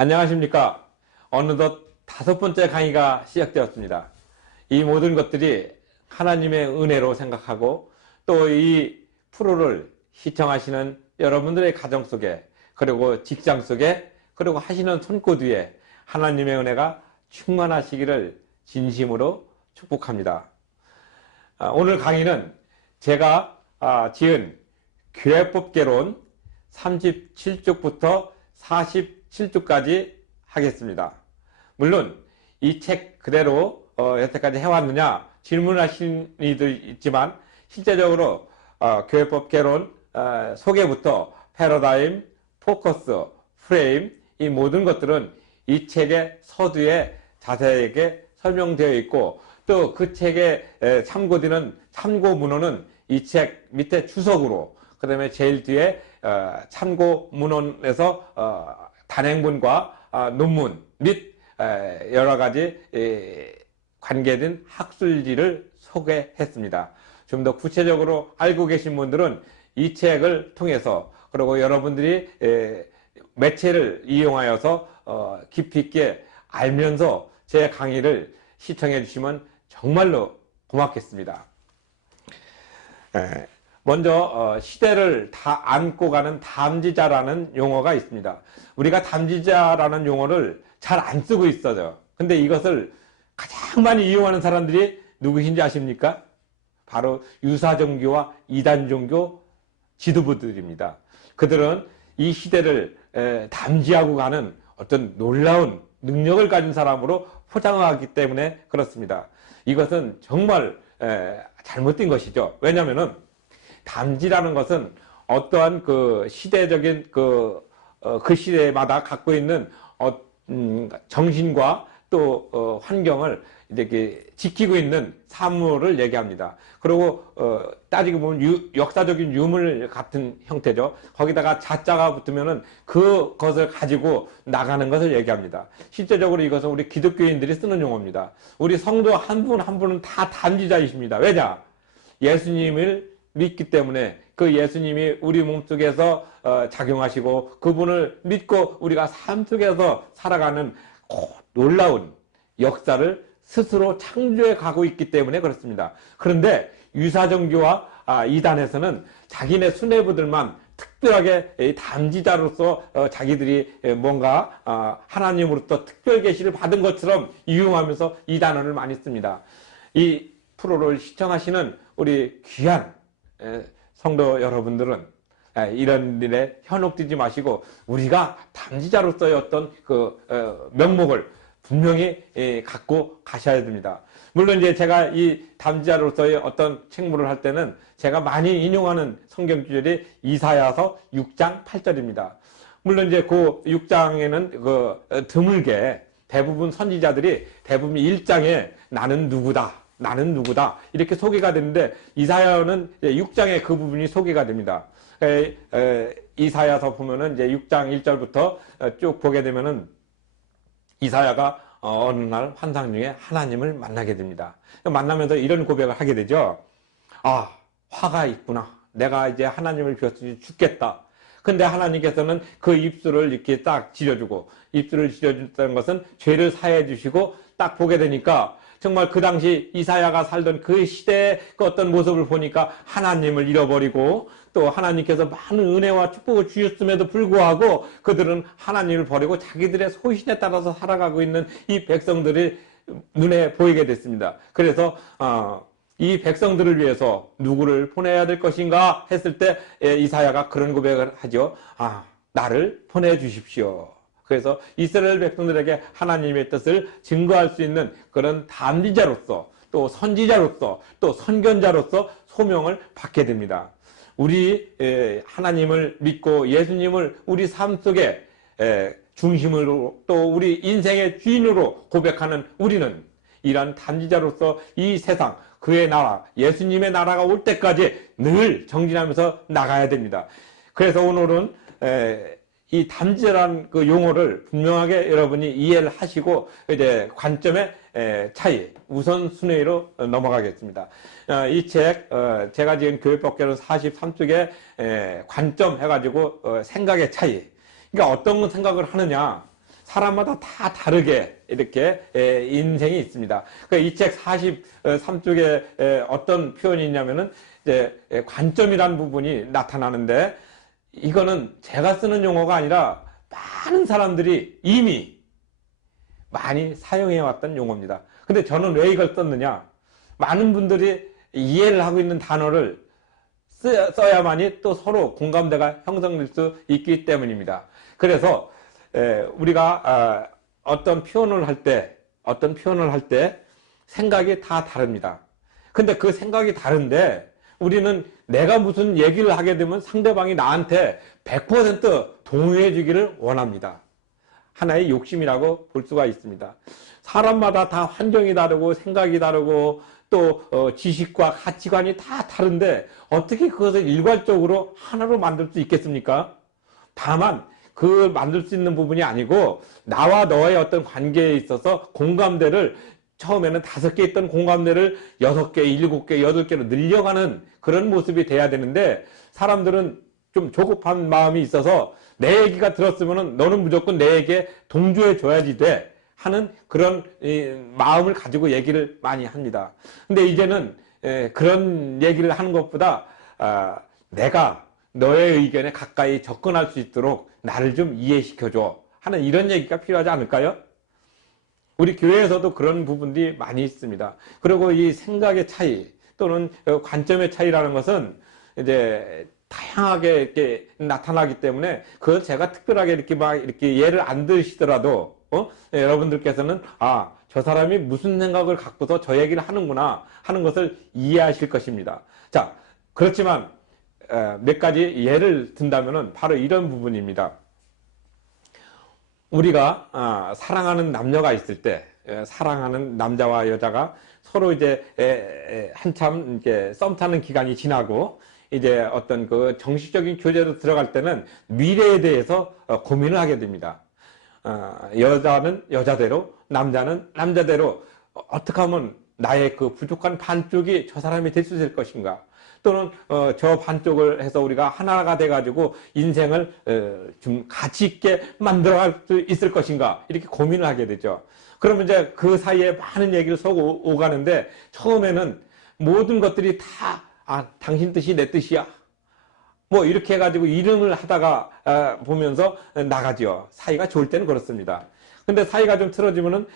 안녕하십니까. 어느덧 5번째 강의가 시작되었습니다. 이 모든 것들이 하나님의 은혜로 생각하고 또 이 프로를 시청하시는 여러분들의 가정 속에, 그리고 직장 속에, 그리고 하시는 손끝 위에 하나님의 은혜가 충만하시기를 진심으로 축복합니다. 오늘 강의는 제가 지은 교회법개론 37쪽부터 47쪽까지 하겠습니다. 물론 이 책 그대로 여태까지 해왔느냐 질문하시는 이들 있지만, 실제적으로 교회법개론 소개부터 패러다임, 포커스, 프레임, 이 모든 것들은 이 책의 서두에 자세하게 설명되어 있고, 또 그 책에 참고되는 참고 문헌은 이 책 밑에 주석으로, 그 다음에 제일 뒤에 참고 문헌에서 단행본과 논문 및 여러 가지 관계된 학술지를 소개했습니다. 좀 더 구체적으로 알고 계신 분들은 이 책을 통해서, 그리고 여러분들이 매체를 이용하여서 깊이 있게 알면서 제 강의를 시청해 주시면 정말로 고맙겠습니다. 먼저 시대를 다 안고 가는 담지자라는 용어가 있습니다. 우리가 담지자라는 용어를 잘 안 쓰고 있어요. 근데 이것을 가장 많이 이용하는 사람들이 누구신지 아십니까? 바로 유사종교와 이단종교 지도부들입니다. 그들은 이 시대를 담지하고 가는 어떤 놀라운 능력을 가진 사람으로 포장하기 때문에 그렇습니다. 이것은 정말 잘못된 것이죠. 왜냐하면은 담지라는 것은 어떠한 그 시대적인 그 시대마다 갖고 있는 정신과 또 환경을 이렇게 지키고 있는 사물을 얘기합니다. 그리고 따지고 보면 역사적인 유물 같은 형태죠. 거기다가 자자가 붙으면은 그것을 가지고 나가는 것을 얘기합니다. 실제적으로 이것은 우리 기독교인들이 쓰는 용어입니다. 우리 성도 한 분 한 분은 다 담지자이십니다. 왜냐? 예수님을 믿기 때문에 그 예수님이 우리 몸속에서 작용하시고, 그분을 믿고 우리가 삶 속에서 살아가는 놀라운 역사를 스스로 창조해 가고 있기 때문에 그렇습니다. 그런데 유사종교와 이단에서는 자기네 수뇌부들만 특별하게 담지자로서 자기들이 뭔가 하나님으로부터 특별 계시를 받은 것처럼 이용하면서 이 단어를 많이 씁니다. 이 프로를 시청하시는 우리 귀한 성도 여러분들은 이런 일에 현혹되지 마시고, 우리가 담지자로서의 어떤 그 명목을 분명히 갖고 가셔야 됩니다. 물론 이제 제가 이 담지자로서의 어떤 책무를 할 때는 제가 많이 인용하는 성경 구절이 이사야서 6장 8절입니다. 물론 이제 그 6장에는 그 드물게 대부분 선지자들이 대부분 1장에 나는 누구다, 나는 누구다 이렇게 소개가 되는데, 이사야는 6장에 그 부분이 소개가 됩니다. 이사야서 보면은 이제 6장 1절부터 쭉 보게 되면은 이사야가 어느 날 환상 중에 하나님을 만나게 됩니다. 만나면서 이런 고백을 하게 되죠. 화가 있구나. 내가 이제 하나님을 비웠으니 죽겠다. 근데 하나님께서는 그 입술을 이렇게 딱 지려주고, 입술을 지려준다는 것은 죄를 사해 주시고, 딱 보게 되니까 정말 그 당시 이사야가 살던 그 시대의 그 어떤 모습을 보니까 하나님을 잃어버리고, 또 하나님께서 많은 은혜와 축복을 주셨음에도 불구하고 그들은 하나님을 버리고 자기들의 소신에 따라서 살아가고 있는 이 백성들이 눈에 보이게 됐습니다. 그래서 이 백성들을 위해서 누구를 보내야 될 것인가 했을 때 이사야가 그런 고백을 하죠. 나를 보내주십시오. 그래서 이스라엘 백성들에게 하나님의 뜻을 증거할 수 있는 그런 담지자로서, 또 선지자로서, 또 선견자로서 소명을 받게 됩니다. 우리 하나님을 믿고 예수님을 우리 삶 속에 중심으로, 또 우리 인생의 주인으로 고백하는 우리는 이러한 담지자로서 이 세상, 그의 나라, 예수님의 나라가 올 때까지 늘 정진하면서 나가야 됩니다. 그래서 오늘은 이 담지라는 그 용어를 분명하게 여러분이 이해를 하시고, 이제 관점의 차이, 우선순위로 넘어가겠습니다. 이 책, 제가 지금 교회법개론 43쪽에 관점 해가지고 생각의 차이. 그러니까 어떤 생각을 하느냐. 사람마다 다 다르게 이렇게 인생이 있습니다. 이 책 43쪽에 어떤 표현이 있냐면은 이제 관점이라는 부분이 나타나는데, 이거는 제가 쓰는 용어가 아니라 많은 사람들이 이미 많이 사용해왔던 용어입니다. 근데 저는 왜 이걸 썼느냐? 많은 분들이 이해를 하고 있는 단어를 써야만이 또 서로 공감대가 형성될 수 있기 때문입니다. 그래서 우리가 어떤 표현을 할 때 생각이 다 다릅니다. 근데 그 생각이 다른데 우리는 내가 무슨 얘기를 하게 되면 상대방이 나한테 100% 동의해 주기를 원합니다. 하나의 욕심이라고 볼 수가 있습니다. 사람마다 다 환경이 다르고 생각이 다르고 또 지식과 가치관이 다 다른데 어떻게 그것을 일괄적으로 하나로 만들 수 있겠습니까? 다만 그 만들 수 있는 부분이 아니고 나와 너의 어떤 관계에 있어서 공감대를 처음에는 5개 있던 공감대를 6개, 7개, 8개로 늘려가는 그런 모습이 돼야 되는데, 사람들은 좀 조급한 마음이 있어서 내 얘기가 들었으면 너는 무조건 내 얘기에 동조해 줘야지 돼 하는 그런 마음을 가지고 얘기를 많이 합니다. 근데 이제는 그런 얘기를 하는 것보다 내가 너의 의견에 가까이 접근할 수 있도록 나를 좀 이해시켜줘 하는 이런 얘기가 필요하지 않을까요? 우리 교회에서도 그런 부분들이 많이 있습니다. 그리고 이 생각의 차이 또는 관점의 차이라는 것은 이제 다양하게 이렇게 나타나기 때문에 그걸 제가 특별하게 이렇게 예를 안 드시더라도 여러분들께서는 저 사람이 무슨 생각을 갖고서 저 얘기를 하는구나 하는 것을 이해하실 것입니다. 자, 그렇지만 몇 가지 예를 든다면은 바로 이런 부분입니다. 우리가 사랑하는 남녀가 있을 때, 사랑하는 남자와 여자가 서로 이제 한참 이렇게 썸 타는 기간이 지나고 이제 어떤 그 정식적인 교제로 들어갈 때는 미래에 대해서 고민을 하게 됩니다. 여자는 여자대로, 남자는 남자대로 어떻게 하면 나의 그 부족한 반쪽이 저 사람이 될 수 있을 것인가, 또는 저 반쪽을 해서 우리가 하나가 돼가지고 인생을 좀 가치 있게 만들어갈 수 있을 것인가, 이렇게 고민을 하게 되죠. 그러면 이제 그 사이에 많은 얘기를 서고 오가는데, 처음에는 모든 것들이 다 당신 뜻이 내 뜻이야 뭐 이렇게 해가지고 이름을 하다가 보면서 나가죠. 사이가 좋을 때는 그렇습니다. 근데 사이가 좀 틀어지면은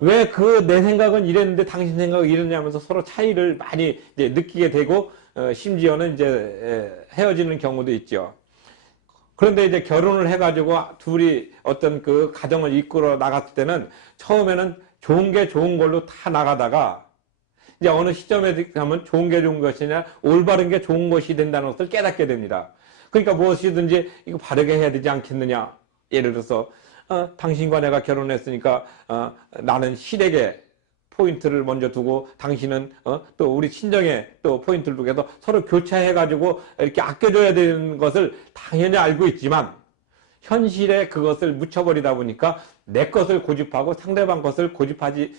왜 그 내 생각은 이랬는데 당신 생각은 이랬냐면서 서로 차이를 많이 이제 느끼게 되고 심지어는 이제 헤어지는 경우도 있죠. 그런데 이제 결혼을 해가지고 둘이 어떤 그 가정을 이끌어 나갔을 때는 처음에는 좋은 게 좋은 걸로 다 나가다가 이제 어느 시점에 가면 좋은 게 좋은 것이냐, 올바른 게 좋은 것이 된다는 것을 깨닫게 됩니다. 그러니까 무엇이든지 이거 바르게 해야 되지 않겠느냐. 예를 들어서 당신과 내가 결혼했으니까 나는 시댁에 포인트를 먼저 두고 당신은 또 우리 친정에 또 포인트를 두고 해서 서로 교차해가지고 이렇게 아껴줘야 되는 것을 당연히 알고 있지만 현실에 그것을 묻혀버리다 보니까 내 것을 고집하고 상대방 것을 고집하지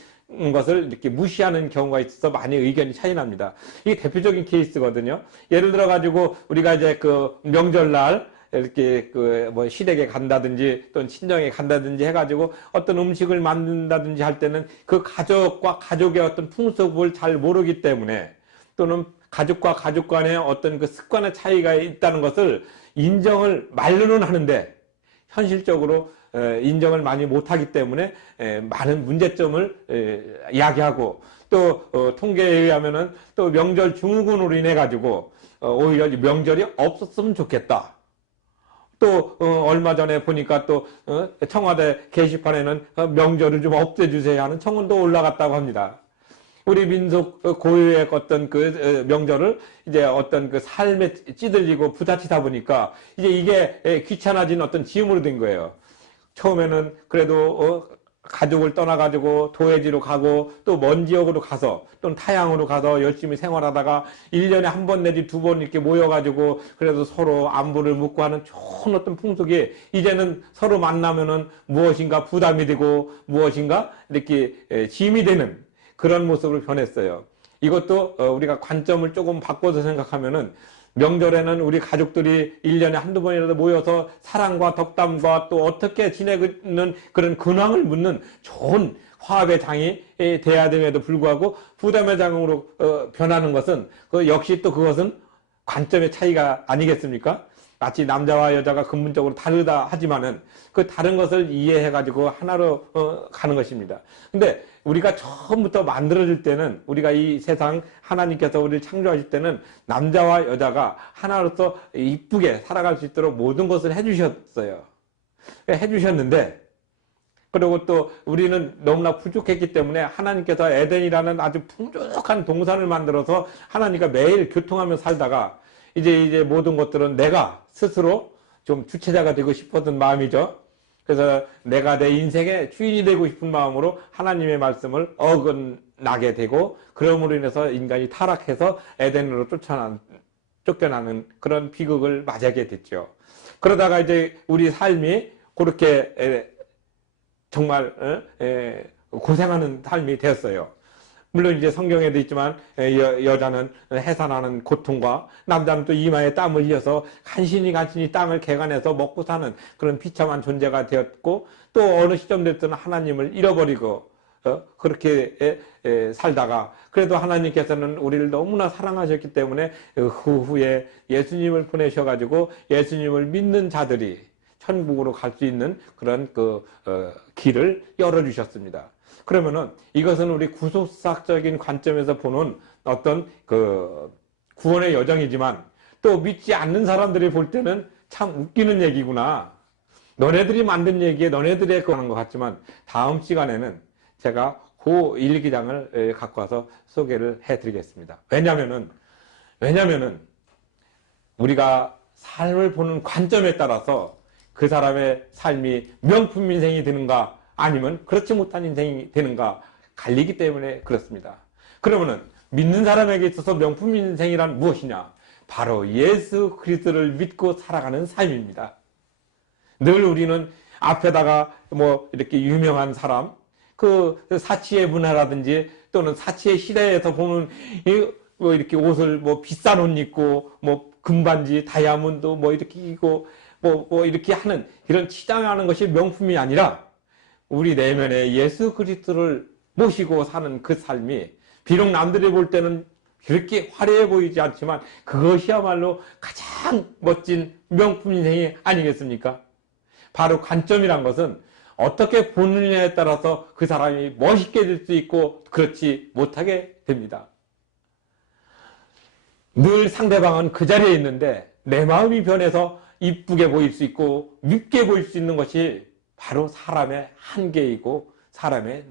것을 이렇게 무시하는 경우가 있어서 많이 의견이 차이 납니다. 이게 대표적인 케이스거든요. 예를 들어 가지고 우리가 이제 그 명절날 이렇게 그 뭐 시댁에 간다든지 또는 친정에 간다든지 해가지고 어떤 음식을 만든다든지 할 때는 그 가족과 가족의 어떤 풍습을 잘 모르기 때문에, 또는 가족과 가족 간의 어떤 그 습관의 차이가 있다는 것을 인정을 말로는 하는데 현실적으로 인정을 많이 못하기 때문에 많은 문제점을 이야기하고, 또 통계에 의하면은 또 명절 증후군으로 인해 가지고 오히려 명절이 없었으면 좋겠다. 또 얼마 전에 보니까 또 청와대 게시판에는 명절을 좀 없애주세요 하는 청원도 올라갔다고 합니다. 우리 민속 고유의 어떤 그 명절을 이제 어떤 그 삶에 찌들리고 부딪히다 보니까 이제 이게 귀찮아진 어떤 지음으로 된 거예요. 처음에는 그래도 가족을 떠나가지고 도해지로 가고 또 먼 지역으로 가서 또는 타향으로 가서 열심히 생활하다가 1년에 한 번 내지 2번 이렇게 모여가지고 그래도 서로 안부를 묻고 하는 좋은 어떤 풍속이 이제는 서로 만나면은 무엇인가 부담이 되고 무엇인가 이렇게 짐이 되는 그런 모습으로 변했어요. 이것도 우리가 관점을 조금 바꿔서 생각하면은 명절에는 우리 가족들이 1년에 한두 번이라도 모여서 사랑과 덕담과 또 어떻게 지내는 그런 근황을 묻는 좋은 화합의 장이 돼야 됨에도 불구하고 부담의 장으로 변하는 것은 역시 또 그것은 관점의 차이가 아니겠습니까? 마치 남자와 여자가 근본적으로 다르다 하지만은 그 다른 것을 이해해 가지고 하나로 가는 것입니다. 근데 우리가 처음부터 만들어질 때는, 우리가 이 세상 하나님께서 우리를 창조하실 때는 남자와 여자가 하나로서 이쁘게 살아갈 수 있도록 모든 것을 해주셨어요. 해주셨는데, 그리고 또 우리는 너무나 부족했기 때문에 하나님께서 에덴이라는 아주 풍족한 동산을 만들어서 하나님과 매일 교통하며 살다가 이제 모든 것들은 내가 스스로 좀 주체자가 되고 싶었던 마음이죠. 그래서 내가 내 인생의 주인이 되고 싶은 마음으로 하나님의 말씀을 어긋나게 되고, 그러므로 인해서 인간이 타락해서 에덴으로 쫓겨나는 그런 비극을 맞이하게 됐죠. 그러다가 이제 우리 삶이 그렇게 정말 고생하는 삶이 되었어요. 물론 이제 성경에도 있지만 여자는 해산하는 고통과 남자는 또 이마에 땀을 흘려서 간신히 땅을 개간해서 먹고 사는 그런 비참한 존재가 되었고, 또 어느 시점 됐든 하나님을 잃어버리고 그렇게 살다가, 그래도 하나님께서는 우리를 너무나 사랑하셨기 때문에 그 후에 예수님을 보내셔가지고 예수님을 믿는 자들이 천국으로 갈 수 있는 그런 길을 열어주셨습니다. 그러면은 이것은 우리 구속사적인 관점에서 보는 어떤 구원의 여정이지만, 또 믿지 않는 사람들이 볼 때는 참 웃기는 얘기구나, 너네들이 만든 얘기에 너네들이 하는 것 같지만, 다음 시간에는 제가 그 일기장을 갖고 와서 소개를 해드리겠습니다. 왜냐면은 우리가 삶을 보는 관점에 따라서 그 사람의 삶이 명품 인생이 되는가 아니면 그렇지 못한 인생이 되는가 갈리기 때문에 그렇습니다. 그러면은 믿는 사람에게 있어서 명품 인생이란 무엇이냐? 바로 예수 그리스도를 믿고 살아가는 삶입니다. 늘 우리는 앞에다가 뭐 이렇게 유명한 사람, 그 사치의 문화라든지 또는 사치의 시대에서 보면 뭐 이렇게 옷을 뭐 비싼 옷 입고 뭐 금반지, 다이아몬드 뭐 이렇게 입고 뭐 이렇게 하는 이런 치장하는 것이 명품이 아니라, 우리 내면에 예수 그리스도를 모시고 사는 그 삶이 비록 남들이 볼 때는 그렇게 화려해 보이지 않지만 그것이야말로 가장 멋진 명품 인생이 아니겠습니까? 바로 관점이란 것은 어떻게 보느냐에 따라서 그 사람이 멋있게 될 수 있고 그렇지 못하게 됩니다. 늘 상대방은 그 자리에 있는데 내 마음이 변해서 이쁘게 보일 수 있고 밉게 보일 수 있는 것이 바로 사람의 한계이고 사람의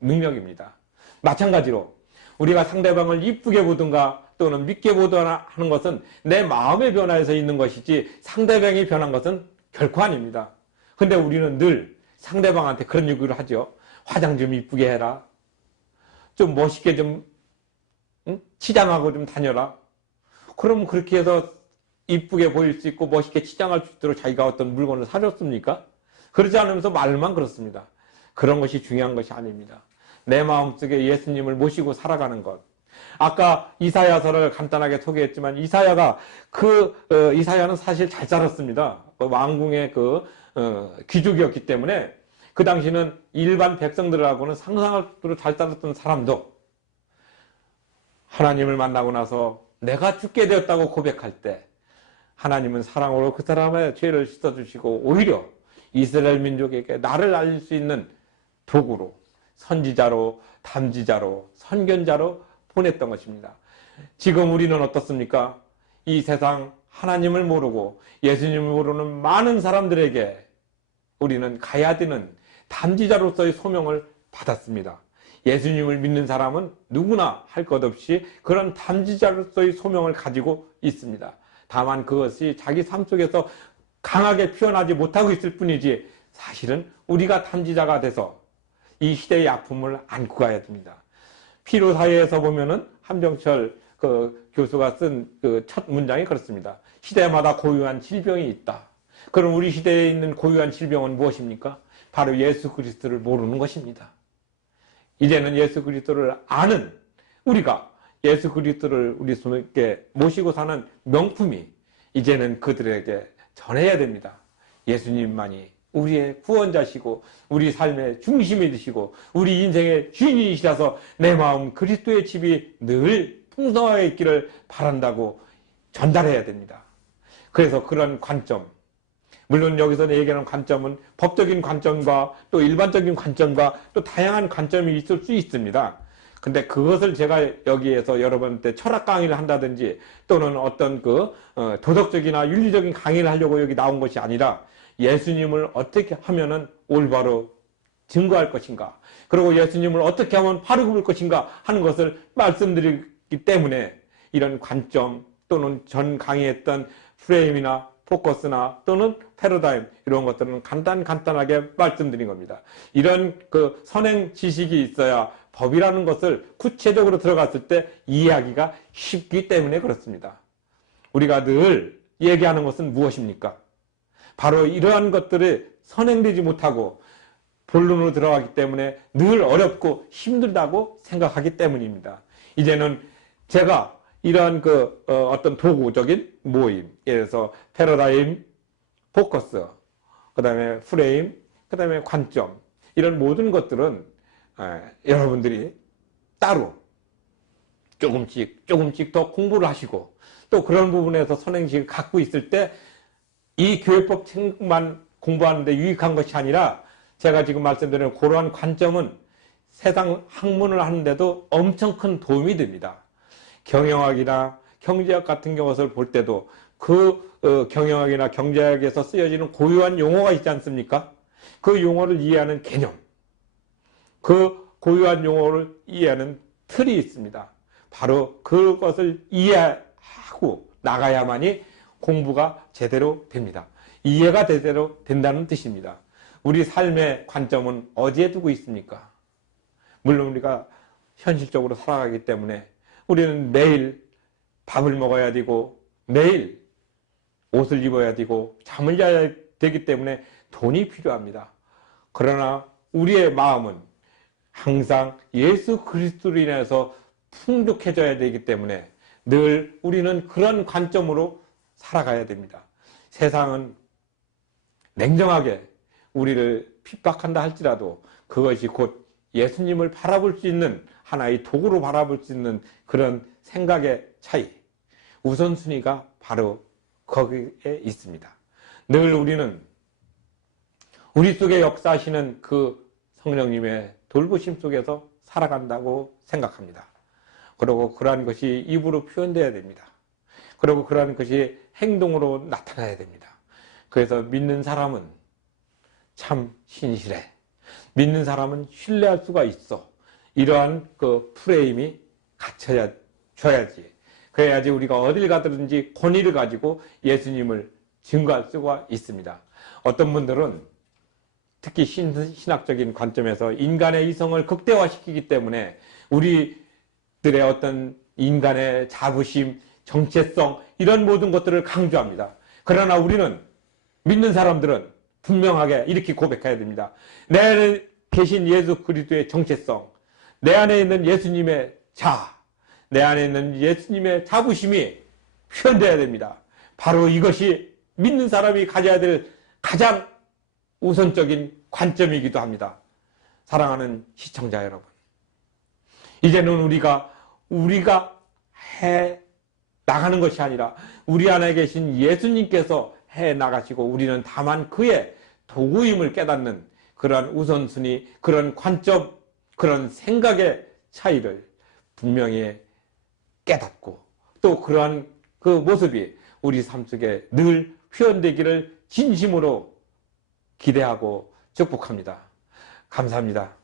능력입니다. 마찬가지로 우리가 상대방을 이쁘게 보든가 또는 밉게 보거나 하는 것은 내 마음의 변화에서 있는 것이지 상대방이 변한 것은 결코 아닙니다. 근데 우리는 늘 상대방한테 그런 요구를 하죠. 화장 좀 이쁘게 해라. 좀 멋있게 좀 치장하고 좀 다녀라. 그러면 그렇게 해서 이쁘게 보일 수 있고 멋있게 치장할 수 있도록 자기가 어떤 물건을 사줬습니까? 그러지 않으면서 말만 그렇습니다. 그런 것이 중요한 것이 아닙니다. 내 마음속에 예수님을 모시고 살아가는 것. 아까 이사야서를 간단하게 소개했지만 이사야는 사실 잘 살았습니다. 왕궁의 귀족이었기 때문에 그 당시는 일반 백성들하고는 상상할 수로 잘 살았던 사람도 하나님을 만나고 나서 내가 죽게 되었다고 고백할 때 하나님은 사랑으로 그 사람의 죄를 씻어주시고 오히려 이스라엘 민족에게 나를 알릴 수 있는 도구로, 선지자로, 담지자로, 선견자로 보냈던 것입니다. 지금 우리는 어떻습니까? 이 세상 하나님을 모르고 예수님을 모르는 많은 사람들에게 우리는 가야 되는 담지자로서의 소명을 받았습니다. 예수님을 믿는 사람은 누구나 할 것 없이 그런 담지자로서의 소명을 가지고 있습니다. 다만 그것이 자기 삶 속에서 강하게 표현하지 못하고 있을 뿐이지, 사실은 우리가 담지자가 돼서 이 시대의 아픔을 안고 가야 됩니다. 피로사회에서 보면은 한병철 교수가 쓴 첫 문장이 그렇습니다. 시대마다 고유한 질병이 있다. 그럼 우리 시대에 있는 고유한 질병은 무엇입니까? 바로 예수 그리스도를 모르는 것입니다. 이제는 예수 그리스도를 아는 우리가 예수 그리스도를 우리 손에 모시고 사는 명품이 이제는 그들에게 전해야 됩니다. 예수님만이 우리의 구원자시고 우리 삶의 중심이 되시고 우리 인생의 주인이시라서 내 마음 그리스도의 집이 늘 풍성하게 있기를 바란다고 전달해야 됩니다. 그래서 그런 관점, 물론 여기서 얘기하는 관점은 법적인 관점과 또 일반적인 관점과 또 다양한 관점이 있을 수 있습니다. 근데 그것을 제가 여기에서 여러분한테 철학 강의를 한다든지 또는 어떤 도덕적이나 윤리적인 강의를 하려고 여기 나온 것이 아니라 예수님을 어떻게 하면은 올바로 증거할 것인가, 그리고 예수님을 어떻게 하면 바로 굽을 것인가 하는 것을 말씀드리기 때문에 이런 관점 또는 전 강의했던 프레임이나 포커스나 또는 패러다임 이런 것들은 간단하게 말씀드린 겁니다. 이런 선행 지식이 있어야 법이라는 것을 구체적으로 들어갔을 때 이해하기가 쉽기 때문에 그렇습니다. 우리가 늘 얘기하는 것은 무엇입니까? 바로 이러한 것들이 선행되지 못하고 본론으로 들어가기 때문에 늘 어렵고 힘들다고 생각하기 때문입니다. 이제는 제가 이러한 어떤 도구적인 모임, 예를 들어서 패러다임, 포커스, 그 다음에 프레임, 그 다음에 관점, 이런 모든 것들은 여러분들이 따로 조금씩 더 공부를 하시고 또 그런 부분에서 선행식을 갖고 있을 때 이 교회법 책만 공부하는데 유익한 것이 아니라 제가 지금 말씀드린 그러한 관점은 세상 학문을 하는데도 엄청 큰 도움이 됩니다. 경영학이나 경제학 같은 것을 볼 때도 경영학이나 경제학에서 쓰여지는 고유한 용어가 있지 않습니까? 그 용어를 이해하는 개념, 그 고유한 용어를 이해하는 틀이 있습니다. 바로 그것을 이해하고 나가야만이 공부가 제대로 됩니다. 이해가 제대로 된다는 뜻입니다. 우리 삶의 관점은 어디에 두고 있습니까? 물론 우리가 현실적으로 살아가기 때문에 우리는 매일 밥을 먹어야 되고 매일 옷을 입어야 되고 잠을 자야 되기 때문에 돈이 필요합니다. 그러나 우리의 마음은 항상 예수 그리스도로 인해서 풍족해져야 되기 때문에 늘 우리는 그런 관점으로 살아가야 됩니다. 세상은 냉정하게 우리를 핍박한다 할지라도 그것이 곧 예수님을 바라볼 수 있는 하나의 도구로 바라볼 수 있는 그런 생각의 차이, 우선순위가 바로 거기에 있습니다. 늘 우리는 우리 속에 역사하시는 그 성령님의 돌보심 속에서 살아간다고 생각합니다. 그리고 그러한 것이 입으로 표현되어야 됩니다. 그리고 그러한 것이 행동으로 나타나야 됩니다. 그래서 믿는 사람은 참 신실해. 믿는 사람은 신뢰할 수가 있어. 이러한 프레임이 갖춰져야지. 그래야지 우리가 어딜 가든지 권위를 가지고 예수님을 증거할 수가 있습니다. 어떤 분들은 특히 신학적인 관점에서 인간의 이성을 극대화시키기 때문에 우리들의 어떤 인간의 자부심, 정체성 이런 모든 것들을 강조합니다. 그러나 우리는 믿는 사람들은 분명하게 이렇게 고백해야 됩니다. 내 안에 계신 예수 그리스도의 정체성, 내 안에 있는 예수님의 내 안에 있는 예수님의 자부심이 표현되어야 됩니다. 바로 이것이 믿는 사람이 가져야 될 가장 우선적인 관점이기도 합니다. 사랑하는 시청자 여러분, 이제는 우리가 해 나가는 것이 아니라 우리 안에 계신 예수님께서 해 나가시고 우리는 다만 그의 도구임을 깨닫는 그런 우선순위, 그런 관점, 그런 생각의 차이를 분명히 깨닫고 또 그러한 그 모습이 우리 삶 속에 늘 표현되기를 진심으로 기대하고 축복합니다. 감사합니다.